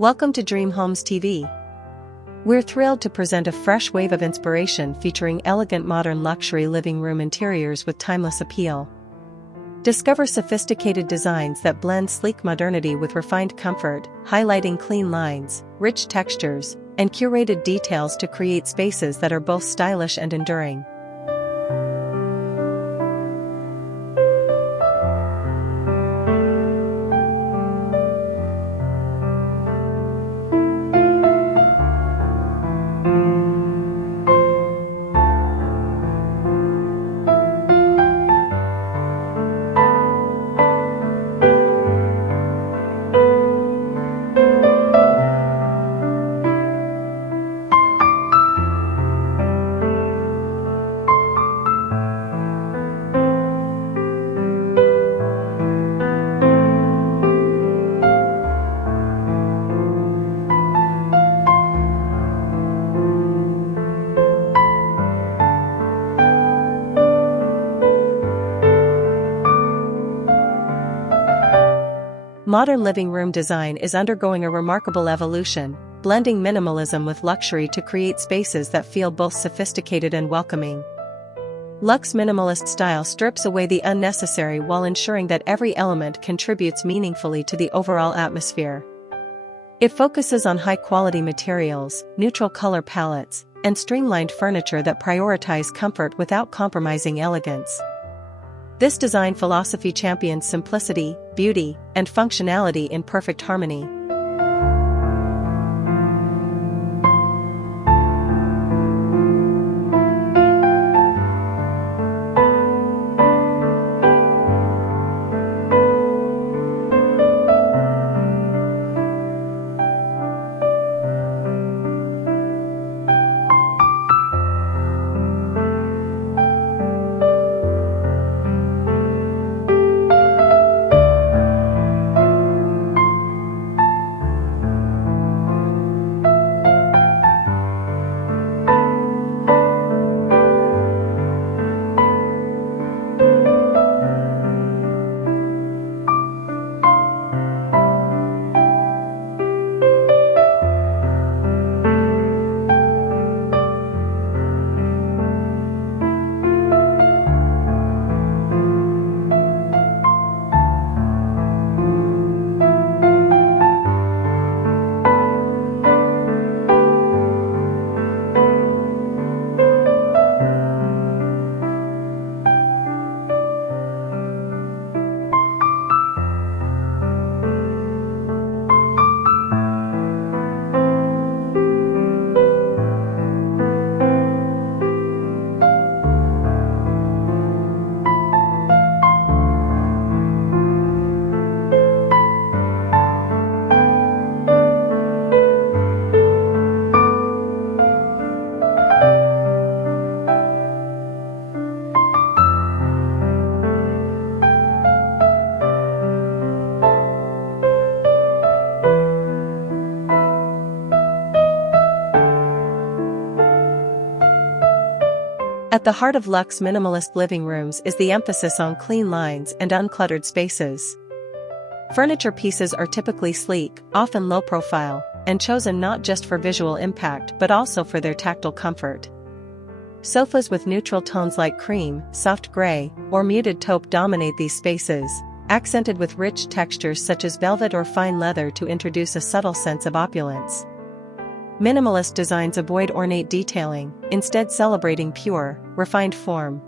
Welcome to Dream Homes TV. We're thrilled to present a fresh wave of inspiration featuring elegant modern luxury living room interiors with timeless appeal. Discover sophisticated designs that blend sleek modernity with refined comfort, highlighting clean lines, rich textures, and curated details to create spaces that are both stylish and enduring. Modern living room design is undergoing a remarkable evolution, blending minimalism with luxury to create spaces that feel both sophisticated and welcoming. Luxe minimalist style strips away the unnecessary while ensuring that every element contributes meaningfully to the overall atmosphere. It focuses on high-quality materials, neutral color palettes, and streamlined furniture that prioritize comfort without compromising elegance. This design philosophy champions simplicity, beauty, and functionality in perfect harmony. At the heart of Luxe minimalist living rooms is the emphasis on clean lines and uncluttered spaces. Furniture pieces are typically sleek, often low profile, and chosen not just for visual impact but also for their tactile comfort. Sofas with neutral tones like cream, soft gray, or muted taupe dominate these spaces, accented with rich textures such as velvet or fine leather to introduce a subtle sense of opulence. Minimalist designs avoid ornate detailing, instead celebrating pure, refined form.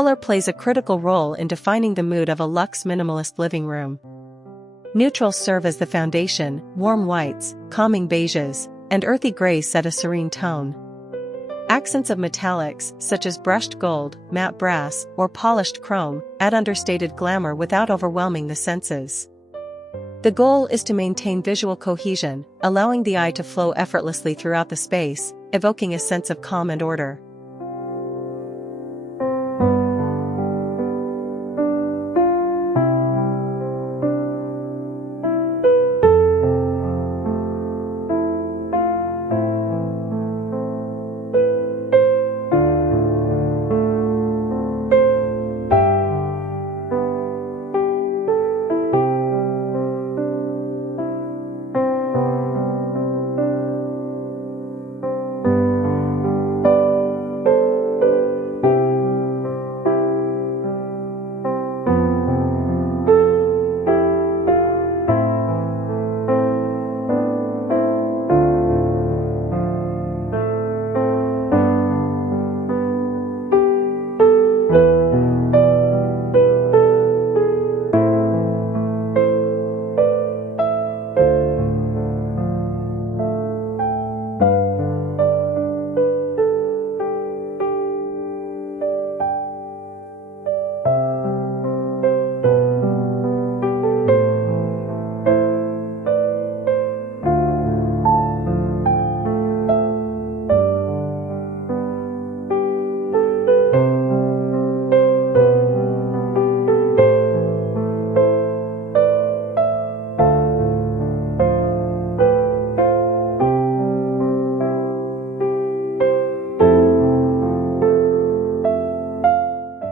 Color plays a critical role in defining the mood of a luxe minimalist living room. Neutrals serve as the foundation, warm whites, calming beiges, and earthy grays set a serene tone. Accents of metallics, such as brushed gold, matte brass, or polished chrome, add understated glamour without overwhelming the senses. The goal is to maintain visual cohesion, allowing the eye to flow effortlessly throughout the space, evoking a sense of calm and order.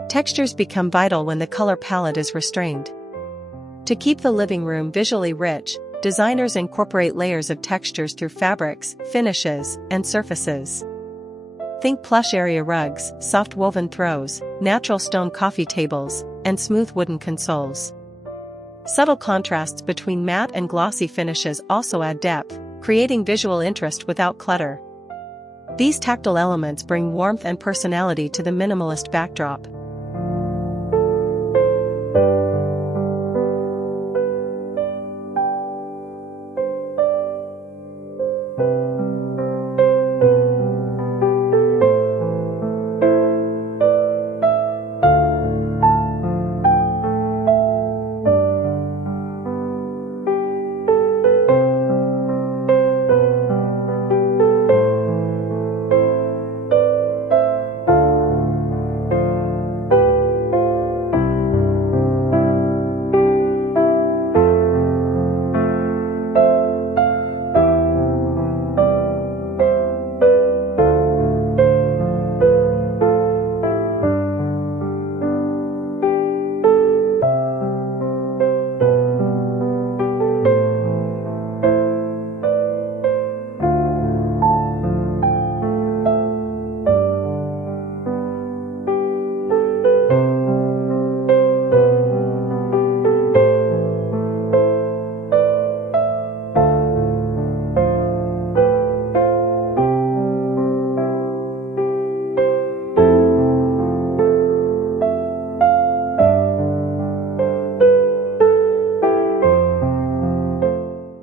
Textures become vital when the color palette is restrained. To keep the living room visually rich, designers incorporate layers of textures through fabrics, finishes, and surfaces. Think plush area rugs, soft woven throws, natural stone coffee tables, and smooth wooden consoles. Subtle contrasts between matte and glossy finishes also add depth, creating visual interest without clutter. These tactile elements bring warmth and personality to the minimalist backdrop.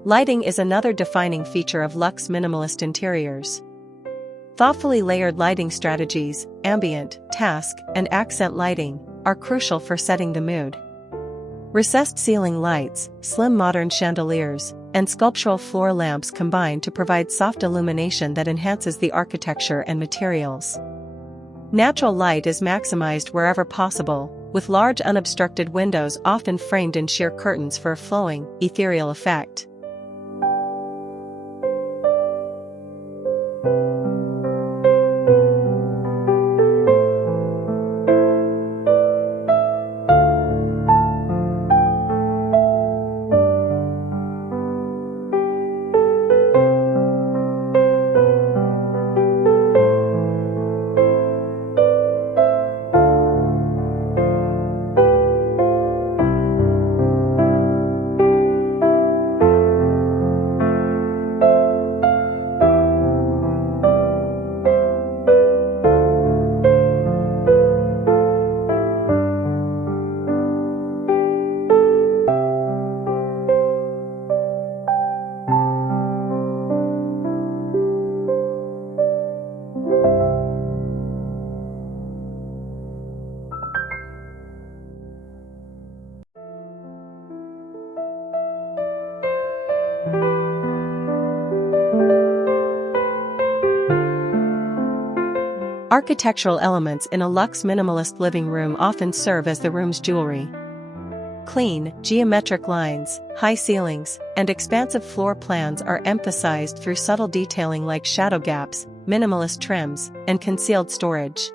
Lighting is another defining feature of luxe minimalist interiors. Thoughtfully layered lighting strategies, ambient, task, and accent lighting, are crucial for setting the mood. Recessed ceiling lights, slim modern chandeliers, and sculptural floor lamps combine to provide soft illumination that enhances the architecture and materials. Natural light is maximized wherever possible, with large unobstructed windows often framed in sheer curtains for a flowing, ethereal effect. Architectural elements in a luxe minimalist living room often serve as the room's jewelry. Clean, geometric lines, high ceilings, and expansive floor plans are emphasized through subtle detailing like shadow gaps, minimalist trims, and concealed storage.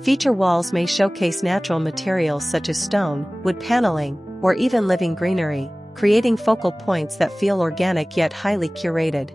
Feature walls may showcase natural materials such as stone, wood paneling, or even living greenery, creating focal points that feel organic yet highly curated.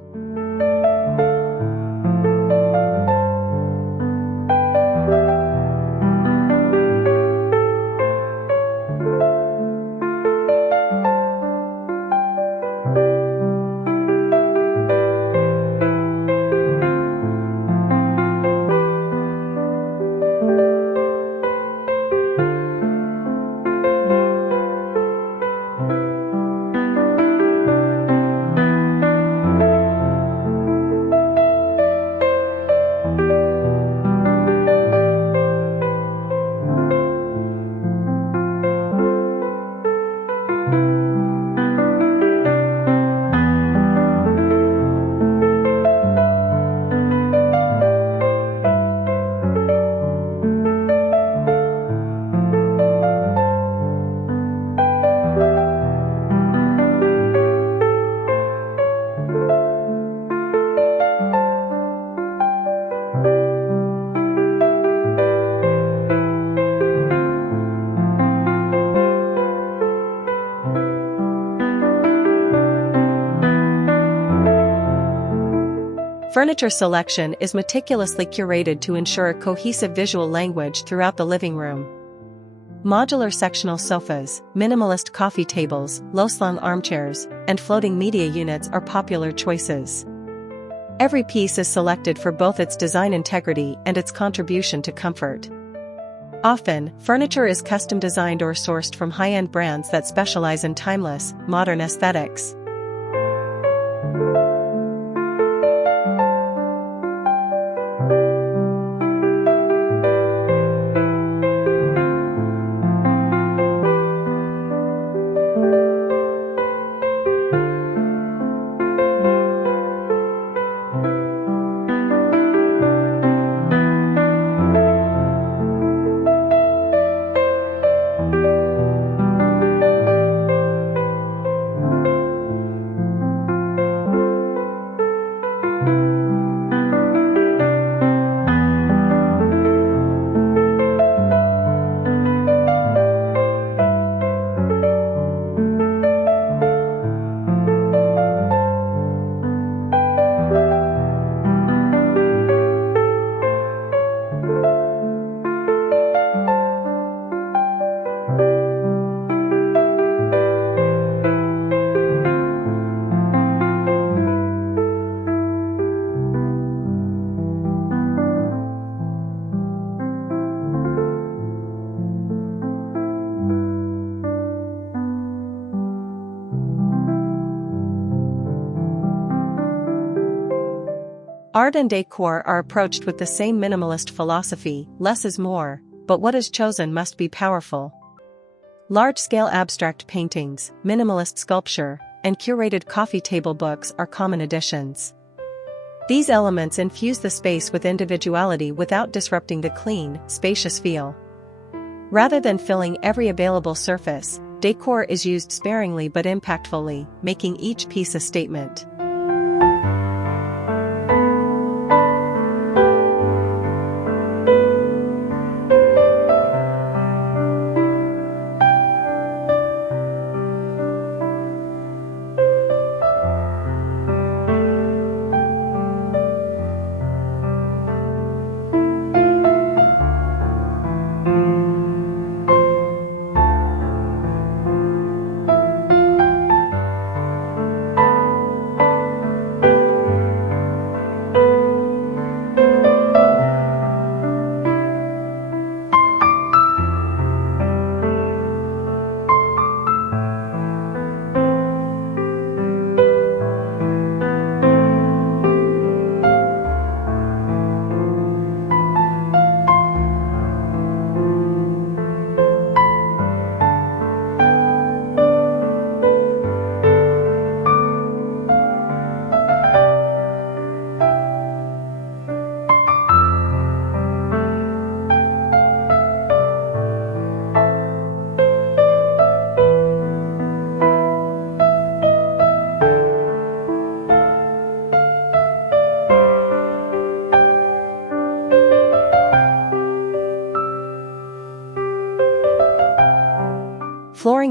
Furniture selection is meticulously curated to ensure a cohesive visual language throughout the living room. Modular sectional sofas, minimalist coffee tables, low-slung armchairs, and floating media units are popular choices. Every piece is selected for both its design integrity and its contribution to comfort. Often, furniture is custom designed or sourced from high-end brands that specialize in timeless, modern aesthetics. Art and decor are approached with the same minimalist philosophy: less is more, but what is chosen must be powerful. Large-scale abstract paintings, minimalist sculpture, and curated coffee table books are common additions. These elements infuse the space with individuality without disrupting the clean, spacious feel. Rather than filling every available surface, decor is used sparingly but impactfully, making each piece a statement.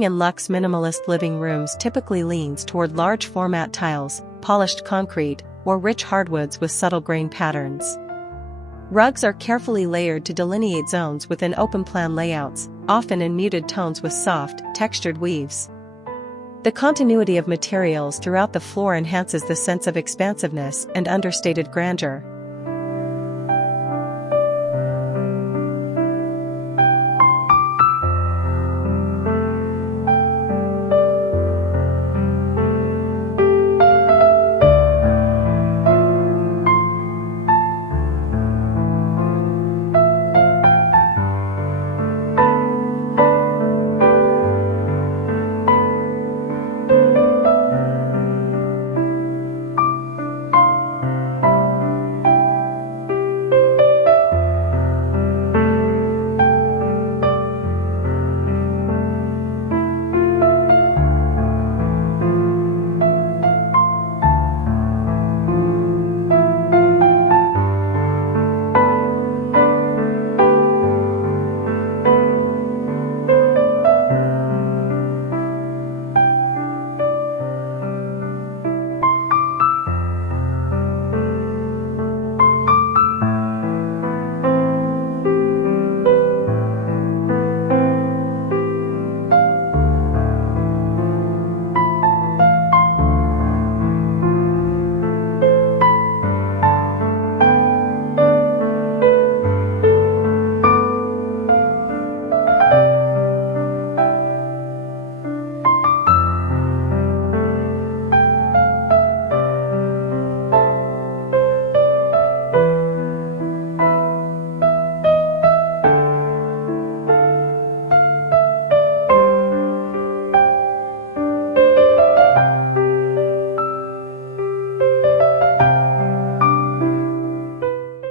in luxe minimalist living rooms typically leans toward large format tiles, polished concrete, or rich hardwoods with subtle grain patterns. Rugs are carefully layered to delineate zones within open-plan layouts, often in muted tones with soft, textured weaves. The continuity of materials throughout the floor enhances the sense of expansiveness and understated grandeur.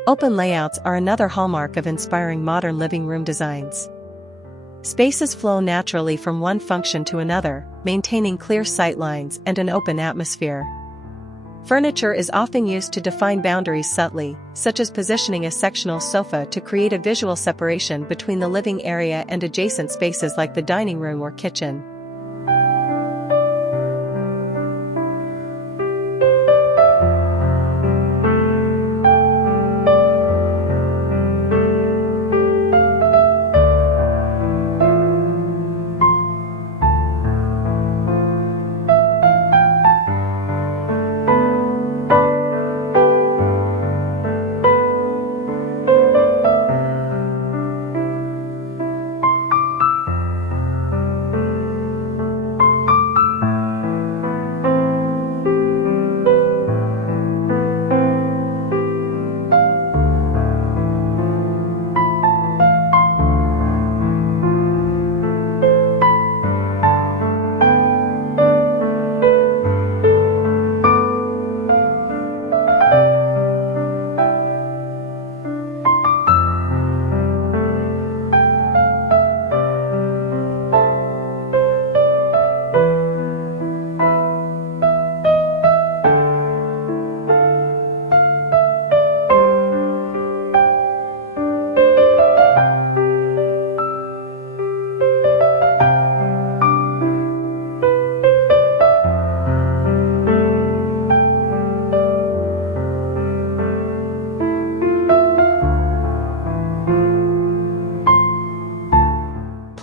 Open layouts are another hallmark of inspiring modern living room designs. Spaces flow naturally from one function to another, maintaining clear sight lines and an open atmosphere. Furniture is often used to define boundaries subtly, such as positioning a sectional sofa to create a visual separation between the living area and adjacent spaces like the dining room or kitchen.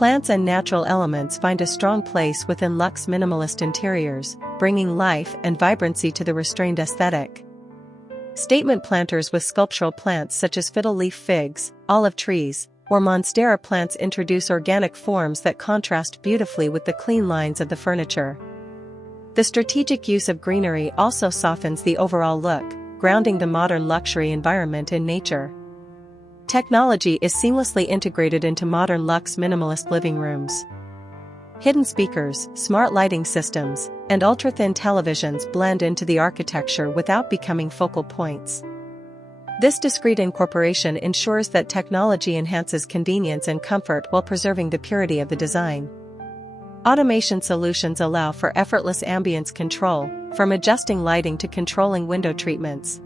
Plants and natural elements find a strong place within luxe minimalist interiors, bringing life and vibrancy to the restrained aesthetic. Statement planters with sculptural plants such as fiddle-leaf figs, olive trees, or monstera plants introduce organic forms that contrast beautifully with the clean lines of the furniture. The strategic use of greenery also softens the overall look, grounding the modern luxury environment in nature. Technology is seamlessly integrated into modern luxe minimalist living rooms. Hidden speakers, smart lighting systems, and ultra-thin televisions blend into the architecture without becoming focal points. This discreet incorporation ensures that technology enhances convenience and comfort while preserving the purity of the design. Automation solutions allow for effortless ambience control, from adjusting lighting to controlling window treatments.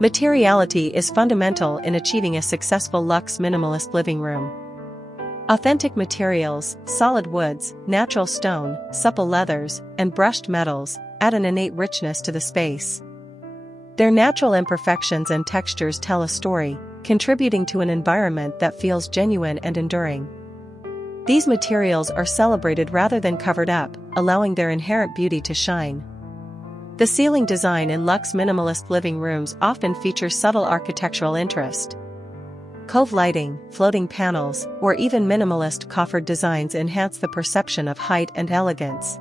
Materiality is fundamental in achieving a successful luxe minimalist living room. Authentic materials, solid woods, natural stone, supple leathers, and brushed metals add an innate richness to the space. Their natural imperfections and textures tell a story, contributing to an environment that feels genuine and enduring. These materials are celebrated rather than covered up, allowing their inherent beauty to shine. The ceiling design in luxe minimalist living rooms often features subtle architectural interest. Cove lighting, floating panels, or even minimalist coffered designs enhance the perception of height and elegance.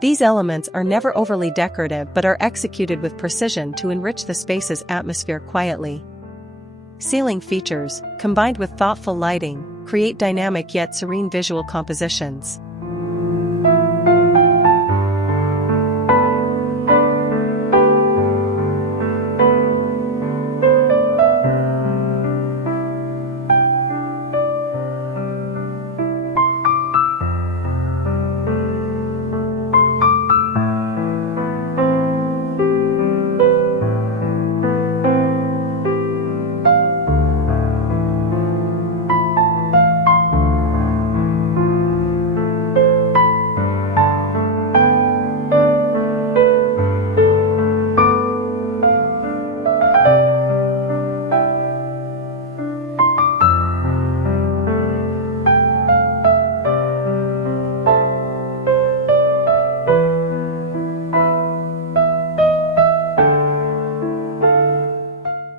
These elements are never overly decorative but are executed with precision to enrich the space's atmosphere quietly. Ceiling features, combined with thoughtful lighting, create dynamic yet serene visual compositions.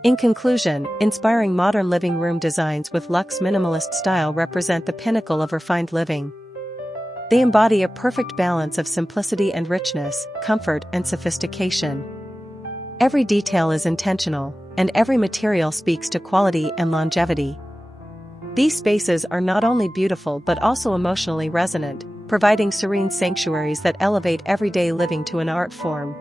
In conclusion, inspiring modern living room designs with luxe minimalist style represent the pinnacle of refined living. They embody a perfect balance of simplicity and richness, comfort and sophistication. Every detail is intentional, and every material speaks to quality and longevity. These spaces are not only beautiful but also emotionally resonant, providing serene sanctuaries that elevate everyday living to an art form.